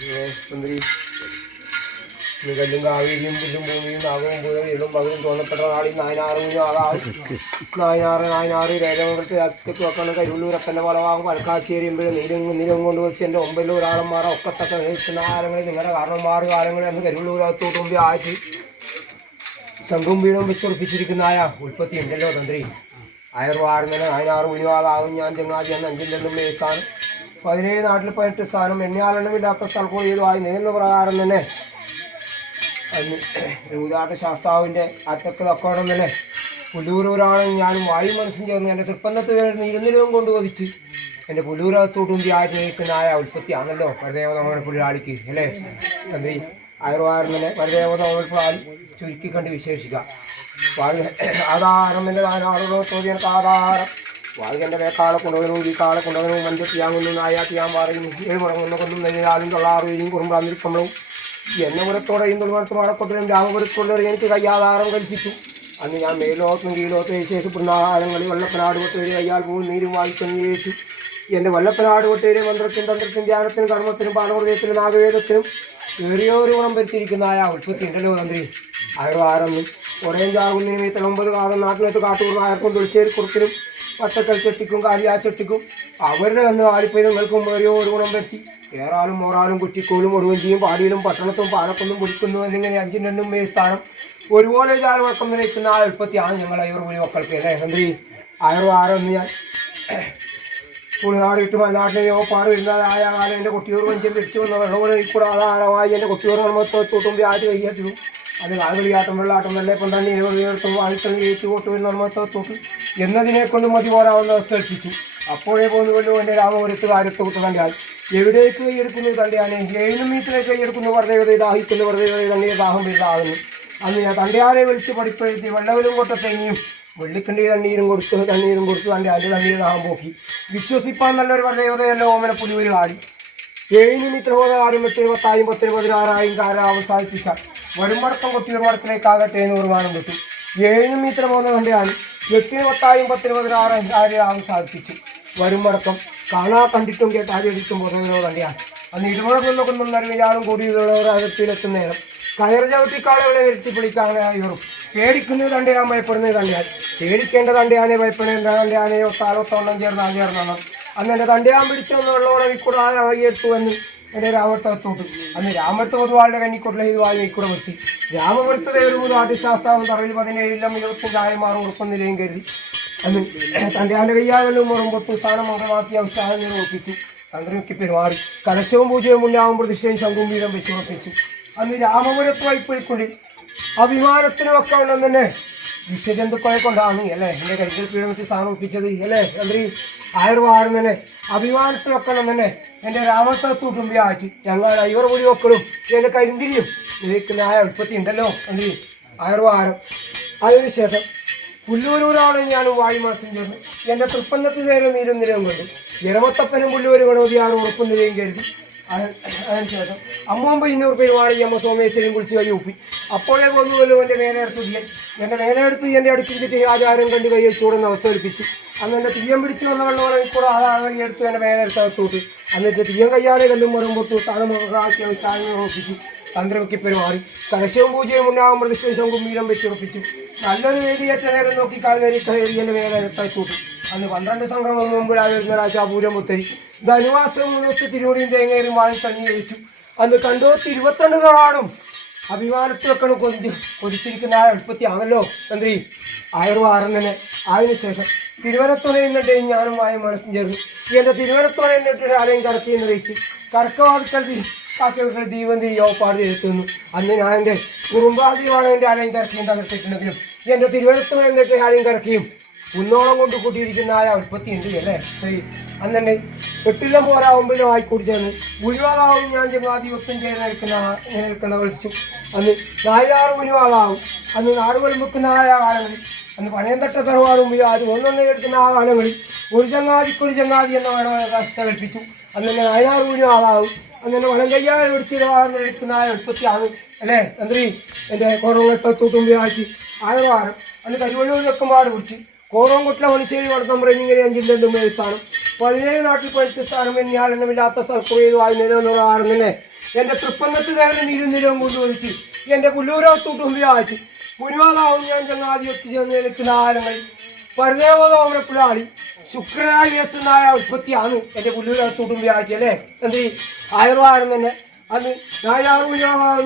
സുന്ദരി കല്ലും കാവേരിയും പുല്ലും ഭൂമിയും നാഗവും പുഴയും എള്ളും പകലും തോന്നപ്പെട്ട നാടി നായനാറും ആകാവും നായനാറ് നായനാറ് രേഖകൾക്ക് അക്കത്ത് വെക്കണം കരുവള്ളൂരപ്പന്റെ വളവാകും. പലക്കാച്ചേരിയുമ്പോഴും നീരും നീരും കൊണ്ട് വെച്ച് എന്റെ ഒമ്പതിൽ ഒരാളന്മാരെ ഒക്കത്തൊക്കെ നിൽക്കുന്ന കാലങ്ങളിൽ നിങ്ങളുടെ കാരണന്മാർ കാലങ്ങളിൽ അന്ന് കരുവള്ളൂരത്തോട്ട് മുമ്പ് ആഴ്ച ശംഖും വീടും വെച്ചുറപ്പിച്ചിരിക്കുന്നതായ ഉൽപ്പത്തി ഉണ്ടല്ലോ തന്ത്രി. അയർവാറുന്നതിന് അതിനാറ് ഉഴിവാളാകും ഞാൻ ചെങ്ങാതി അന്ന് അഞ്ചിന്റെ പതിനേഴ് നാട്ടിൽ പതിനെട്ട് സ്ഥാനം എണ്ണിയാലെണ്ണമില്ലാത്ത സ്ഥലപ്പോൾ ഏതുമായി നിയമ പ്രകാരം തന്നെ രൂതാട്ട ശാസ്താവിന്റെ അറ്റക്ക് തക്കോണം തന്നെ പുല്ലൂരൂരാണ് ഞാനും വായു മനസ്സും ചേർന്ന് എന്റെ തൃപ്പന്നത്ത് വരുന്ന ഇരുന്നിലും കൊണ്ട് കൊതിച്ച് എന്റെ പുല്ലൂരത്തോട്ടും ആയി നിൽക്കുന്നതായ ഉൽപ്പത്തിയാണല്ലോ പരദേവതമോന പുള്ളിയാളിക്ക് അല്ലേ? തന്ത്രി അയർവാറിനെ പരദേവതമോൾ ചുരുക്കിക്കണ്ട് വിശേഷിക്കാം. ആധാരം എന്റെ ധാരാളോ ചോദ്യം ആധാരം. വാഴകന്റെ വേക്കാളെ കൊണ്ടുവരും ഈ കാളെ കൊണ്ടുവരും നായ നായാത്തിയാൻ പറയുന്നു ഏഴ് മുറങ്ങുന്ന കൊണ്ടും നെയ്യാലും തൊള്ളാറും കുറുമ്പാന്നിരിക്കുമ്പോഴും എന്നപുരത്തോടെയും തൊഴിലുറത്ത് മാടക്കൊട്ടിലും രാമപുരത്തോടെ എനിക്ക് കയ്യാധാരം കഴിപ്പിച്ചു. അന്ന് ഞാൻ മേലോത്തും കീഴോത്തും വിശേഷപ്പെടുന്ന ആഹാരങ്ങളിൽ വല്ലപ്പനാട് കൊട്ടേരി കയ്യാൽ പോകും നീരും വായിച്ചേച്ചു എന്റെ വല്ലപ്പനാട് കൊട്ടേരി മന്ത്രത്തിനും തന്ത്രത്തിനും ധ്യാനത്തിനും കർമ്മത്തിനും പാഠപ്രദേശത്തിനും നാഗവേദത്തിനും ഏറിയ ഒരു ഗുണം പറ്റിയിരിക്കുന്ന ആ ഉൽപ്പത്തി ഉണ്ടല്ലോ തന്ത്രി അയർവാരെന്നും ഉടയം ചാകുന്ന നിമിത്തം ഒമ്പത് കാലം നാട്ടിനകത്ത് കാട്ടുകൂർന്ന അയർക്കും തുളിച്ചേരി കുറുക്കിനും പച്ചക്കൽ ചെട്ടിക്കും കാലിയാ ചെട്ടിക്കും അവരുടെ കണ്ണ് ആലിപ്പയിൽ നിങ്ങൾക്കും ഓരോ ഒരു ഗുണം പറ്റി. ഏറാലും മോറാലും കുറ്റിക്കോലും ഒടുവഞ്ചിയും പാടിയിലും പട്ടണത്തും പാലക്കൊന്നും പിടിക്കുന്നു എന്നിങ്ങനെ മേ സ്ഥാനം. ഒരുപോലെ ജാലവക്കം നിലയ്ക്കുന്ന ആ എളുപ്പത്തിയാണ് ഞങ്ങൾ അയർ പോലെ മക്കൾക്ക്. അല്ലേ എന്തി അയറോ ആരെന്ന് ഞാൻ കുളിനാട് കിട്ടും നാട്ടിലെ യോപ്പാട് വരുന്നതായ കാലം എന്റെ കുട്ടിയോർ വഞ്ചം പിടിച്ചു വന്ന വെള്ളപോലെ കൂടെ ആധാരമായി എന്റെ കുട്ടിയോർ നമ്മത്തോട്ടും വ്യാജ് കഴിയാത്തു അത് കാൽകളിയാട്ടം വെള്ളാട്ടം വെള്ളയപ്പം തന്നെ ഇരുപതും ആഴ്ച ജയിച്ചു കൊട്ടു വരുന്ന നമ്മത്തോട്ട് എന്നതിനെ കൊണ്ട് മതി പോരാവുന്ന അവസ്ഥ എത്തിച്ചു. അപ്പോഴേ പോന്നു കൊണ്ട് എന്റെ രാമപുരത്ത് കാര്യത്ത് വിട്ട് തന്നെയാൽ എവിടേക്ക് കൈയെടുക്കുന്നു തന്റെയാണ് ഏഴിനും വീട്ടിലേക്ക് കൈയെടുക്കുന്നു വെറുതെ ദാഹിക്കുന്നു വെറുതെ തന്നെ ദാഹം വരുന്നതാകുന്നു അന്ന് ഞാൻ തണ്ടയാരെ വിളിച്ച് പഠിപ്പെടുത്തി വെള്ളവിലും കൊട്ട തെങ്ങിയും വെള്ളിക്കണ്ടി തണ്ണീരും കൊടുത്തു തണ്ണീരും കൊടുത്തു തന്റെ അതിന്റെ തണ്ണീർ ദാഹം പോക്കി. വിശ്വസിപ്പാൻ നല്ലൊരു വെറുതെ ഓമന പുലിവര് കാടി. ഏഴിന് ഇത്ര പോലെ ആരും എട്ട് പത്തായും പത്തിന് പതിനാറായും കാലം അവസാനിപ്പിച്ച കൊത്തിയൊരു മടത്തിലേക്കാകട്ടെ എന്ന് തീരുമാനം കിട്ടി. ഏഴിനും ഇത്ര പോലെ കണ്ടാണ് എട്ടിന് പത്തായും പത്തിന് പതിനാറായും കാര്യം സാധിപ്പിച്ചു വരുമടക്കം കാണാ കണ്ടിട്ടും കേട്ട് ആചരിച്ചും തന്നെയാണ്. അന്ന് ഇരുമുളകൊന്നും കൊന്നും നരവിചാറും കൂടിയുള്ളവർ അതിർത്തിയിലെത്തുന്ന നേരം കയർ ചവിട്ടിക്കാളുകളെ വരുത്തി പിടിക്കാൻ ഇവറും പേടിക്കുന്നത് തണ്ടെയാൻ ഭയപ്പെടുന്നത് തന്നെയാൽ പേടിക്കേണ്ട തണ്ടിയാനെ ഭയപ്പെടുന്ന തണ്ടെയാനെയോ താലോത്തോണ്ണം ചേർന്ന് ചേർന്നാണ് അന്ന് എന്റെ തണ്ടയാൻ പിടിച്ചൊന്ന് വെള്ളോടെ വിക്കൂടെ എടുത്തു എന്ന് എന്റെ രാമത്തോട്ട് അന്ന് രാമത്ത് പൊതുവാളുടെ കന്നിക്കൂട്ടിലെ ഇത് വാങ്ങി ഇക്കൂടെ വെട്ടി രാമപുരത്ത് ഒരു നാട്ടിശാസ്ത്രാവും തറയിൽ പതിനേഴിലും ഇരുപത്തഞ്ചായിരം മാറും ഉറപ്പൊന്നിലേയും കരുതി. അന്ന് തണ്ടെയാന്റെ കയ്യാതെല്ലാം മുറമ്പൊത്തു സ്ഥാനം മന്ത്രമാക്കി അവസാനം നിർവഹിച്ചു തന്ത്രിക്ക് പെരുമാറി. കലശവും പൂജയും മുന്നാവും പ്രതിഷ്ഠയും ശങ്കും വീതം വെച്ചുറപ്പിച്ചു. അന്ന് രാമപുരത്ത് വൈപ്പിളിക്കുള്ളിൽ അഭിമാനത്തിനുമൊക്കെ ഉണ്ടെന്ന് തന്നെ വിശ്വജന്തുക്കളെ കൊണ്ടാണ് അല്ലേ? എന്റെ കരുതൽ പീഠത്തിൽ സ്ഥാപിച്ചത് അല്ലേ? തന്ത്രി ആയുർവാടുന്നതിനെ അഭിമാനത്തിനൊക്കെ തന്നെ എന്റെ രാമത്തത്വ തുമ്പിയാക്കി ഞങ്ങൾ ഇവർ കൂടി മക്കളും എന്റെ കരിന്തിരിയും. നിൽക്കുന്ന ആ ഉൽപ്പത്തി ഉണ്ടല്ലോ തന്ത്രി ആയുർവാരം അതിനുശേഷം പുല്ലൂരൂരാണ് ഞാൻ വായു മാസം ചേർന്ന് എന്റെ തൃപ്പന്നത്തിൽ നേരെ നീരും കൊണ്ട് കണ്ടു ഇരമത്തപ്പനും പുല്ലൂര് ഗണപതിയാറും ഉറപ്പും നിലയും കരുതി. അതിനുശേഷം അമ്മാമ്പ ഇന്നൂറ് പെരുമാറി അമ്മ സോമേശ്വരം കുളിച്ച് കൈ ഒപ്പി അപ്പോഴേ കൊന്നുവല്ലോ എന്റെ മേലെടുത്ത് തീയൻ എന്റെ മേലെടുത്ത് എന്റെ അടുക്കിഞ്ചിട്ട് ആചാരം കണ്ട് കൈ അവസ്ഥ അവസ്ഥരിപ്പിച്ചു അന്ന് എന്റെ തീയം പിടിച്ചു വന്ന വെള്ളം കൂടെ ആധാരം എടുത്ത് എന്റെ മേലെടുത്ത് അകത്തോട്ട്. എന്നിട്ട് തീയം കയ്യാതെ കല്ലും മറും പൊത്തു താഴെ നോക്കിച്ചു തന്ത്രമുക്കി പെരുമാറി കലശവും പൂജയും ഉണ്ടാകും പ്രതിഷ്ഠയും കുമ്പീരം വെച്ചുറപ്പിച്ചു നല്ലൊരു വേദിയേറ്റ നേരം നോക്കി കാൽവേരി കയറി എന്റെ മേലെടുത്തായി കൂട്ടി അന്ന് പന്ത്രണ്ട് സംഘങ്ങൾക്ക് മുമ്പ് മുമ്പിലായിരുന്ന രാജാപൂരം മുത്തരി ധനുവാസം മുന്നോട്ട് തിരൂരിയും തേങ്ങയിലും വാങ്ങി തണ്ണി കഴിച്ചു അന്ന് കണ്ടോത്ത് ഇരുപത്തൊന്ന് കാണും അഭിമാനത്തിലൊക്കെ കൊതി കൊതിച്ചിരിക്കുന്ന ആ എളുപ്പത്തിയാണല്ലോ തന്ത്രി. ആയുർവാറന്നെ അതിനുശേഷം തിരുവനത്തോടെ എന്നിട്ട് ഞാനും വായ മനസ്സും ചേർന്നു. എന്റെ തിരുവനത്തോടെ എന്നിട്ട് ആരെയും കടത്തി എന്ന് വെച്ച് കർക്കവാദിക്കൽ കാക്കകൾ ദീപന്തി പാടി എത്തുന്നു അന്ന് ഞാൻ എന്റെ കുറുമ്പാദിയുമാണ് എന്റെ ആരെയും കറക്കിയും തകർത്തിട്ടുണ്ടെങ്കിലും എന്റെ തിരുവനന്തപുരം എന്നിട്ട് ആരെയും കറക്കിയും കുന്നോളം കൊണ്ട് കൂട്ടിയിരിക്കുന്ന ആ ഉൽപ്പത്തി ഉണ്ട് അല്ലേ? ശരി. അന്നെ എട്ടിലും പോരാവുമ്പോഴും ആയിക്കൂടി ചേർന്ന് ഗുരുവാളാവും ഞാൻ ഒത്തും ചേർന്ന് നിൽക്കുന്ന ഇങ്ങനെ നിൽക്കുന്ന വിളിച്ചു. അന്ന് നാലാറ് ഉരുവാളാവും അന്ന് നാട് വെളുമ്പുക്കുന്ന ആ കാലങ്ങളിൽ അന്ന് പനയന്തട്ട തറവാടും അത് ഒന്നൊന്നേ എടുക്കുന്ന ആ കാലങ്ങളിൽ ഒരു ചങ്ങാതിക്കൊരു ചങ്ങാതി എന്ന വേണം അവസ്ഥ കൽപ്പിച്ചു അന്നെ നാലാറ് ഉരുവാളാവും അങ്ങനെ വലം കയ്യാൽ എടുക്കുന്ന ആ ഉൽപ്പത്തിയാണ് അല്ലേ? തന്ത്രി എന്റെ കുറവെത്തുമ്പി ആക്കി ആയവാരം അന്ന് കരുവള്ളൂർ വെക്കുമ്പാട് പിടിച്ച്. കോറോംകുട്ടിലെ ഒളിശ്ശേരി വടക്കം ഇങ്ങനെ അഞ്ചിന്റെ മേൽ സ്ഥാനം. പതിനേഴ് നാട്ടിൽ പഠിച്ച സ്ഥാനം എന്നിയാളെണ്ണമില്ലാത്ത സർക്കുവേതുമായി നിലനിർത്താറുന്നെ എന്റെ തൃപ്പന്നത്ത് കൊണ്ടു വലിച്ച് കൊണ്ടുവച്ച് എന്റെ പുല്ലൂരത്തൂട്ടും വ്യാഴ്ച മുരുവാതാവും ഞാൻ ചങ്ങാതി എത്തിച്ചേർന്ന് നിൽക്കുന്ന ആലങ്ങളിൽ പരദേവതോമനപ്പുഴാളി ശുക്രനായി എത്തുന്നതായ ഉത്പത്തിയാണ് എന്റെ പുല്ലൂരോത്തൂട്ടും വ്യാഴ്ച അല്ലേ? എന്ത്? ആയുർവാരം തന്നെ. അന്ന് നായാറും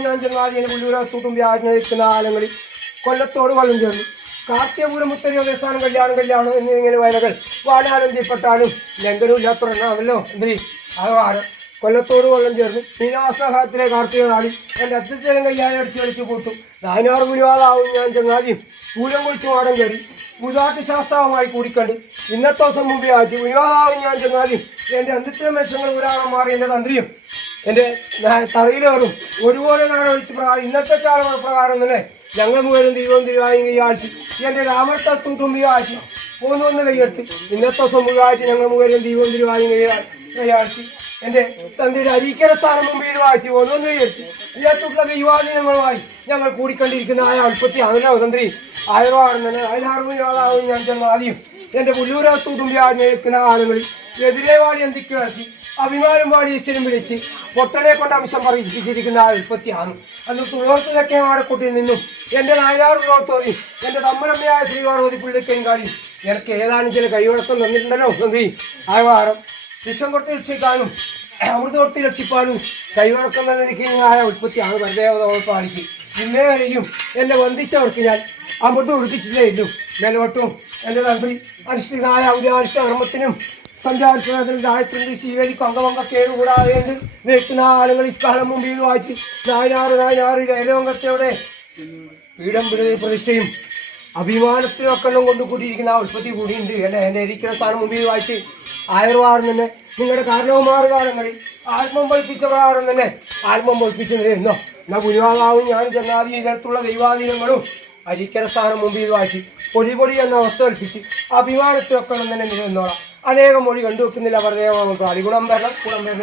ഞാൻ ചങ്ങാതി എന്റെ പുല്ലൂരോത്തൂട്ടും വ്യാഴ്ച നിൽക്കുന്ന ആലങ്ങളിൽ കൊല്ലത്തോട് വള്ളം ചേർന്നു. കാർത്തികപുരം മുത്തരി കല്യാണം കല്യാണം എന്നിങ്ങനെ വയലുകൾ വാടാനന്ദിപ്പെട്ടാലും തീപ്പെട്ടാലും ഇല്ലാത്തവരെണ്ണാണല്ലോ എന്തിരി അഹവാരം കൊല്ലത്തോട് കൊല്ലം ചേർന്ന് നീനാസഹായത്തിലെ കാർത്തിക നാളിൽ എന്റെ അത്യച്ചരം കല്യാണം അടിച്ച് കളിച്ച് കൂട്ടും. നാനാറ് ഗുരുവാദാവും ഞാൻ ചങ്ങാതിയും പൂരം കുളിച്ചു വാടം കയറി പുതാട്ട് ശാസ്ത്രവുമായി കൂടിക്കണ്ട്. ഇന്നത്തെ ദിവസം മുമ്പേ ആക്കി മുനിവാതാവും ഞാൻ ചങ്ങാതിയും എന്റെ അന്ത്യത്തിലെ മെച്ചങ്ങൾ ഒരാളെ മാറി എന്റെ തന്ത്രിയും എന്റെ തറയിലേറും. ഒരുപോലെ നാടൊഴിച്ച് പ്രകാരം ഇന്നത്തെ കാലം പ്രകാരം തന്നെ ഞങ്ങൾ മുഴുവൻ ദൈവം തിരുവായും കൈയാഴ്ച എന്റെ രാമത്തത്തും തുമ്പി ആഴ്ച മൂന്നൊന്ന് കൈയെടുത്ത് ഇന്നത്തെ മുഴുവാഴ്ച ഞങ്ങൾ മുഴുവൻ ദൈവം തിരുവായും കൈയാഴ്ച എന്റെ തന്റെ അരീക്കര സ്ഥാനം മുമ്പിൽ വാഴ്ച ഒന്നൊന്ന് കൈയെടുത്ത്. ഇതിനകത്തുള്ള ദൈവാധീനങ്ങളുമായി ഞങ്ങൾ കൂടിക്കൊണ്ടിരിക്കുന്ന ആയ അൽപ്പത്തി അവനോ തന്ത്രി ആയുർവാണെന്ന് അയലാറും ഞാൻ ചെന്ന എന്റെ പുല്ലൂരാത്തൂട്ടും പുല്ലൂരത്തൂട്ടും നിൽക്കുന്ന ആളുകളിൽ എതിരെ വാടി എന്തിക്കി അഭിമാനം പാടി ഈശ്വരം വിളിച്ച് പൊട്ടനെ കൊണ്ട് അംശം പറയിപ്പിച്ചിരിക്കുന്ന ആ ഉൽപ്പത്തിയാണ്. അന്ന് തുളർത്തിലൊക്കെ മാടക്കൂട്ടിൽ നിന്നും എന്റെ നായാറുള്ളോത്തോറി എന്റെ തമ്മനമ്മയായ ശ്രീവാർവതി കാണി എനിക്ക് ഏതാനും ചില കൈവഴക്കം തന്നിട്ടുണ്ടല്ലോ നന്ദി. ആയവാരം വിഷം കൊടുത്ത് രക്ഷിക്കാനും അമൃത കൊടുത്ത് രക്ഷിപ്പാനും കൈവഴക്കം തന്നിരിക്കുന്നതായ ഉൽപ്പത്തിയാണ് പരദേവത പാലിക്ക് ഇന്നേ വരെയും എന്നെ വന്ദിച്ചവർക്ക് ഞാൻ അമൃതം ഒടുപ്പിച്ചിട്ടേ ഇല്ലു. മേലോട്ടും എന്റെ തന്ത്രി അനുഷ്ഠിതമായ ഔദ്യാനിഷ്ഠ കർമ്മത്തിനും പഞ്ചായത്ത് ഗായത്രി ശീവേലിക്ക് അംഗമംഗ കേടുകൂടാതെ നിൽക്കുന്ന ആളുകൾ ഇക്കാലം മുമ്പിൽ വായിച്ച് നായനാറ് നായനാറ് ഏലോങ്കത്തോടെ പീഠം പിടി പ്രതിഷ്ഠയും അഭിമാനത്തിനൊക്കെ കൊണ്ട് കൂട്ടിയിരിക്കുന്ന ആ ഉൽപ്പത്തി കൂടിയുണ്ട്. അല്ലെ എന്റെ ഇരിക്കുന്ന സ്ഥാനം മുമ്പിൽ വായിച്ച് ആയുർവാദം തന്നെ. നിങ്ങളുടെ കാരണവന്മാർ കാലങ്ങളിൽ ആത്മം പൊളിപ്പിച്ച പ്രകാരം തന്നെ ആത്മം പൊളിപ്പിച്ചു നിന്നോ എന്നാ ഗുരുവാതാവും ഞാൻ ചങ്ങാതി ഇതിനകത്തുള്ള ദൈവാധീനങ്ങളും അരിക്കര സ്ഥാനം മുമ്പിൽ വായിച്ച് പൊടി പൊടി എന്ന അവസ്ഥ കൽപ്പിച്ച് അഭിമാനത്തിനൊക്കെ തന്നെ നിലനിന്നോളാം. അനേകം മൊഴി കണ്ടുവെക്കുന്നില്ല പറഞ്ഞ അടിഗുണം വരണം ഗുണം വരണം.